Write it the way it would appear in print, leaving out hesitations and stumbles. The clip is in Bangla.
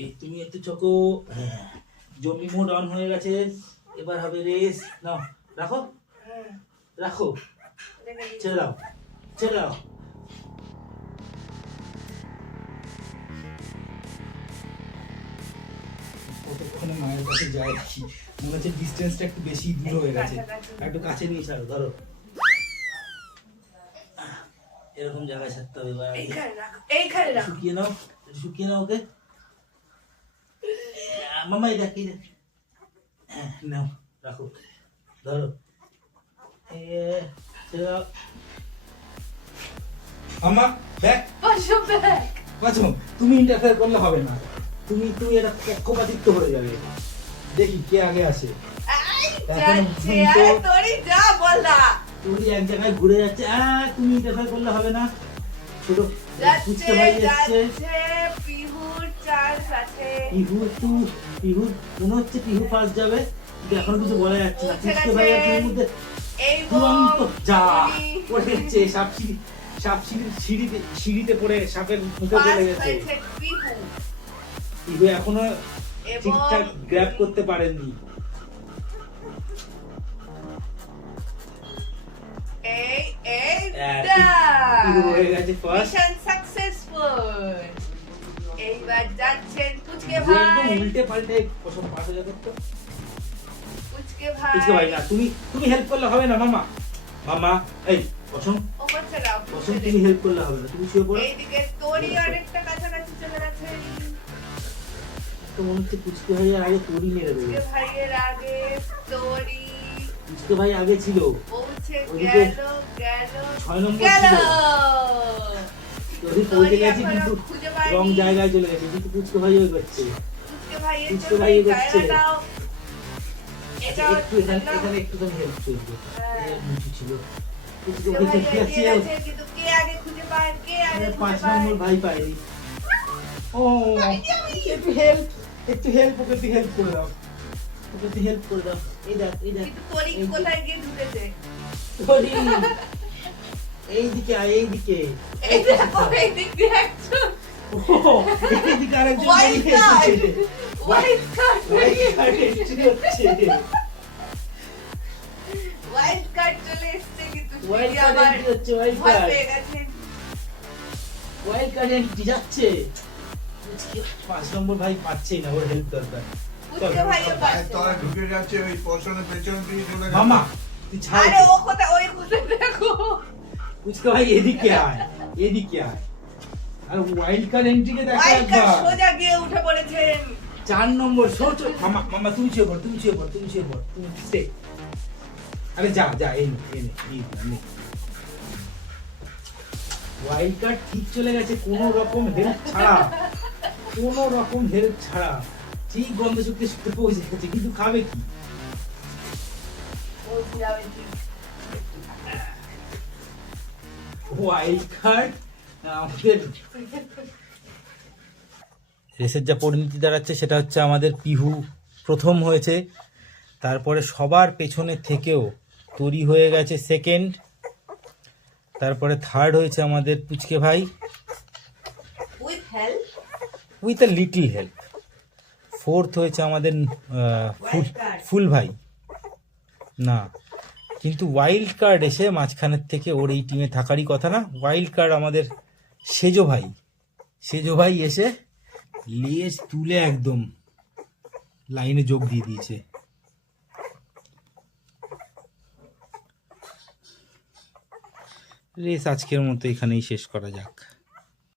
এই তুমি একটু চকো। হ্যাঁ, জমি মোড অন হয়ে গেছে, এবার হবে রেস। নাও রাখো, রাখো, ছেড়ে দাও, ছেড়ে দাও। কতক্ষণে মায়ের কাছে যায় দেখি, মনে হচ্ছে ডিস্টেন্সটা একটু বেশি দূর হয়ে গেছে। একটু কাছে নিয়ে ছাড়ো, ধরো। এরকম জায়গায় ছাড়তে হবে। শুকিয়ে নাও, শুকিয়ে নাও ওকে। মামা এই দেখ, এই দেখ। হ্যাঁ, নাও রাখো, ধরো। মামা ব্যাক, বাঁচো। তুমি ইন্টারফেয়ার করলে হবে না, তুমি এটা পক্ষপাতিত্ব হয়ে যাবে। দেখি কে আগে আসে। তোরই এক জায়গায় ঘুরে যাচ্ছে, তুমি ইন্টারফেয়ার করলে হবে না। ছোট পুচকে ভাই যাচ্ছে। পিহু মনে হচ্ছে পিহু ফার্স্ট যাবে, কিন্তু এখন কিছু বলা যাচ্ছে না। পুচকে ভাই এর মধ্যে দুরন্ত যা পড়ে যাচ্ছে, সাপ সিঁড়িতে পড়ে সাপের মুখে চলে গেছে। পিহু এখনো ঠিকঠাক গ্র্যাব করতে পারেননি। পিহু হয়ে গেছে ফার্স্ট। এইবার যাচ্ছেন পুচকে ভাই। উল্টে পাল্টে পছন্দ পাশে যাবে তো। পুচকে ভাই, পুচকে ভাই না, তুমি হেল্প করলে হবে না মামা। মামা এই পছন্দ, ও করছে না, পছন্দ তুমি হেল্প করলে হবে না, তুমি শুয়ে পড়ো। এইদিকে তোরি অনেকটা কাছাকাছি চলে গেছে। তো মনে হচ্ছে পুচকে ভাইয়ের আগে তোরি মেরে দেবে। পুচকে ভাইয়ের আগে তোরি, পুচকে ভাই আগে ছিল, পৌঁছে ওদিকে গেল 6 নম্বর গেল। ছিল। তোরি পৌঁছে গেছে, এখনো কিন্তু খুঁজে পাইনি। রং জায়গায় চলে গেছে, কিন্তু পুচকে ভাই ওই করছে। পুচকে ভাইয়ের পুচকে জন্য ভাই এই এগোচ্ছে। জায়গাটাও এটা একটু এখানে একটুখানি হেল্প করবে। হ্যাঁ। নিচু ছিল। পুচকে পুচকে ভাই ভাই ঠিক এগিয়ে আছে, গেছে, কিন্তু কে আগে খুঁজে পায়, কে আগে 5 খুঁজে পায়। নম্বর ভাই পায়নি। ও একটু হেল্প ওকে একটু হেল্প করে দাও, ওকে একটু হেল্প করে দাও। এই দেখ, এই দেখ, কিন্তু তোরি কোথায় গিয়ে ঢুকেছে? তোরি এইদিকে আয়, এইদিকে। এই দেখো, এই দিক দিয়ে একজন এইদিকে আরেকজন Wild বেরিয়ে card! এসেছে। Wild card বেরিয়ে Wild card entry হচ্ছে। Wild card চলে এসেছে, কিন্তু Wild তিনি card আবার entry হচ্ছে, wild ভয় card। পেয়ে গেছেন। Wild card entry যাচ্ছে। 5 নম্বর ভাই পাচ্ছেই না, ওর হেল্প দরকার। পুচকে ভাইও পাচ্ছে। তলায় ঢুকে যাচ্ছে, ওই পশনের পেছন দিয়ে চলে গেছে। মামা তুই ছাড়। আরে ও কোথায়, ওই কোথায় দেখো। পুচকে ভাই এদিকে আয়, এদিকে আয়। আর ওয়াইল্ড কার্ড এন্ট্রিকে দেখা Wild card একবার। সোজা গিয়ে উঠে পড়েছেন। 4 নম্বর সোজা। মামা তুমি শুয়ে পড়, তুমি শুয়ে পড়, তুমি শুয়ে পড়, তুমি স্টে। আরে যা এই নে। ওয়াইল্ড কার্ড ঠিক চলে গেছে, কোনো রকম হেল্প ছাড়া। ঠিক গন্ধ শুকতে পৌঁছে গেছে, কিন্তু খাবে কি? পৌঁছে যাবে ঠিক। ওয়াইল্ড কার্ড আমাদের রেসের যা পরিণতি দাঁড়াচ্ছে সেটা হচ্ছে আমাদের পিহু প্রথম হয়েছে, তারপরে সবার পেছনে থেকেও তরি হয়ে গেছে সেকেন্ড, তারপরে থার্ড হয়েছে আমাদের পুচকে ভাই With help? With a little help, fourth হয়েছে আমাদের card. ফুল ভাই না, কিন্তু ওয়াইল্ড কার্ড এসে মাঝখানের থেকে ওর এই টিমে থাকারই কথা না। ওয়াইল্ড কার্ড আমাদের সেজো ভাই এসে লেজ তুলে একদম লাইনে যোগ দিয়ে দিয়েছে। রেস আজকের মতো এখানেই শেষ করা যাক।